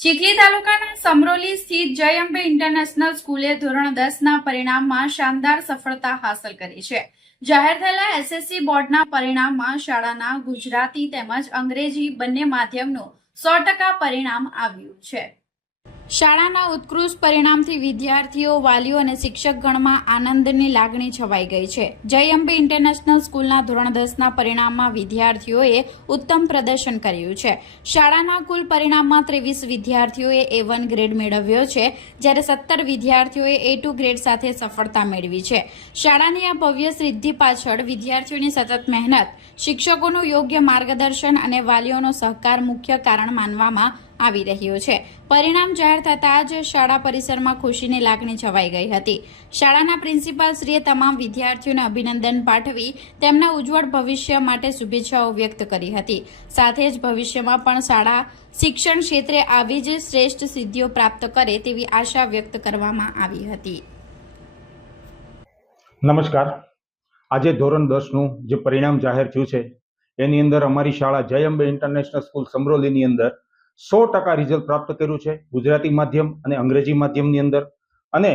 ચીખલી તાલુકાના સમરોલી સ્થિત જય અંબે ઇન્ટરનેશનલ સ્કૂલે ધોરણ 10ના પરિણામમાં શાનદાર સફળતા હાંસલ કરી છે। જાહેર થયેલા એસએસસી બોર્ડના પરિણામમાં શાળાના ગુજરાતી તેમજ અંગ્રેજી બંને માધ્યમનું 100% પરિણામ આવ્યું છે। શાળાના ઉત્કૃષ્ટ પરિણામથી વિદ્યાર્થીઓ, વાલીઓ અને શિક્ષકગણમાં આનંદની લાગણી છવાઈ ગઈ છે। જય અંબે ઇન્ટરનેશનલ સ્કૂલના ધોરણ 10ના પરિણામમાં વિદ્યાર્થીઓએ ઉત્તમ પ્રદર્શન કર્યું છે। શાળાના કુલ પરિણામમાં 23 વિદ્યાર્થીઓએ A1 ગ્રેડ મેળવ્યો છે, જ્યારે 17 વિદ્યાર્થીઓએ A2 ગ્રેડ સાથે સફળતા મેળવી છે। શાળાની આ ભવ્ય સિદ્ધિ પાછળ વિદ્યાર્થીઓની સતત મહેનત, શિક્ષકોનું યોગ્ય માર્ગદર્શન અને વાલીઓનો સહકાર મુખ્ય કારણ માનવામાં આવી રહ્યો છે। પરિણામ જાહેર થતાં જ શાળા પરિસરમાં ખુશીની લાગણી છવાઈ ગઈ હતી। શાળાના પ્રિન્સિપાલશ્રીએ તમામ વિદ્યાર્થીઓને અભિનંદન પાઠવી તેમના ઉજ્જવળ ભવિષ્ય માટે શુભેચ્છાઓ વ્યક્ત કરી હતી। સાથે જ ભવિષ્યમાં પણ શાળા શિક્ષણ ક્ષેત્રે આવી જ શ્રેષ્ઠ સિદ્ધિઓ પ્રાપ્ત કરે તેવી આશા વ્યક્ત કરવામાં આવી હતી। નમસ્કાર। આજે ધોરણ 10નું જે પરિણામ જાહેર થયું છે એની અંદર અમારી શાળા જય અંબે ઇન્ટરનેશનલ સ્કૂલ સમરોલીની અંદર 100% રિઝલ્ટ પ્રાપ્ત કર્યું છે ગુજરાતી માધ્યમ અને અંગ્રેજી માધ્યમની અંદર, અને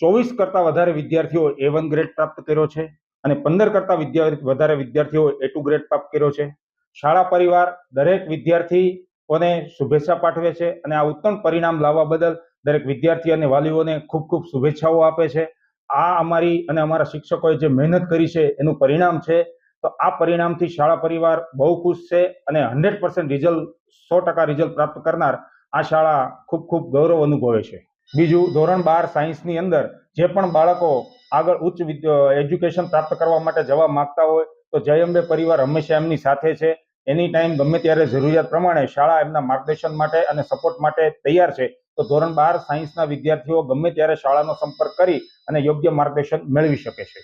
24 કરતાં વધારે વિદ્યાર્થીઓ A1 ગ્રેડ પ્રાપ્ત કર્યો છે અને 15 કરતાં વધારે વિદ્યાર્થીઓ A2 ગ્રેડ પ્રાપ્ત કર્યો છે। શાળા પરિવાર દરેક વિદ્યાર્થીઓને શુભેચ્છા પાઠવે છે અને આ ઉત્તમ પરિણામ લાવવા બદલ દરેક વિદ્યાર્થી અને વાલીઓને ખૂબ ખૂબ શુભેચ્છાઓ આપે છે। આ અમારી અને અમારા શિક્ષકોએ જે મહેનત કરી છે એનું પરિણામ છે। તો આ પરિણામથી શાળા પરિવાર બહુ ખુશ છે અને 100% રિઝલ્ટ 100% રિઝલ્ટ પ્રાપ્ત કરનાર આ શાળા ખૂબ ખૂબ ગૌરવ અનુભવે છે। બીજું, ધોરણ 12 સાયન્સની અંદર જે પણ બાળકો આગળ ઉચ્ચ એજ્યુકેશન પ્રાપ્ત કરવા માટે જવા માંગતા હોય તો જય અંબે પરિવાર હંમેશા એમની સાથે છે। એની ટાઈમ ગમે ત્યારે જરૂરિયાત પ્રમાણે શાળા એમના માર્ગદર્શન માટે અને સપોર્ટ માટે તૈયાર છે। તો ધોરણ 12 સાયન્સના વિદ્યાર્થીઓ ગમે ત્યારે શાળાનો સંપર્ક કરી અને યોગ્ય માર્ગદર્શન મેળવી શકે છે।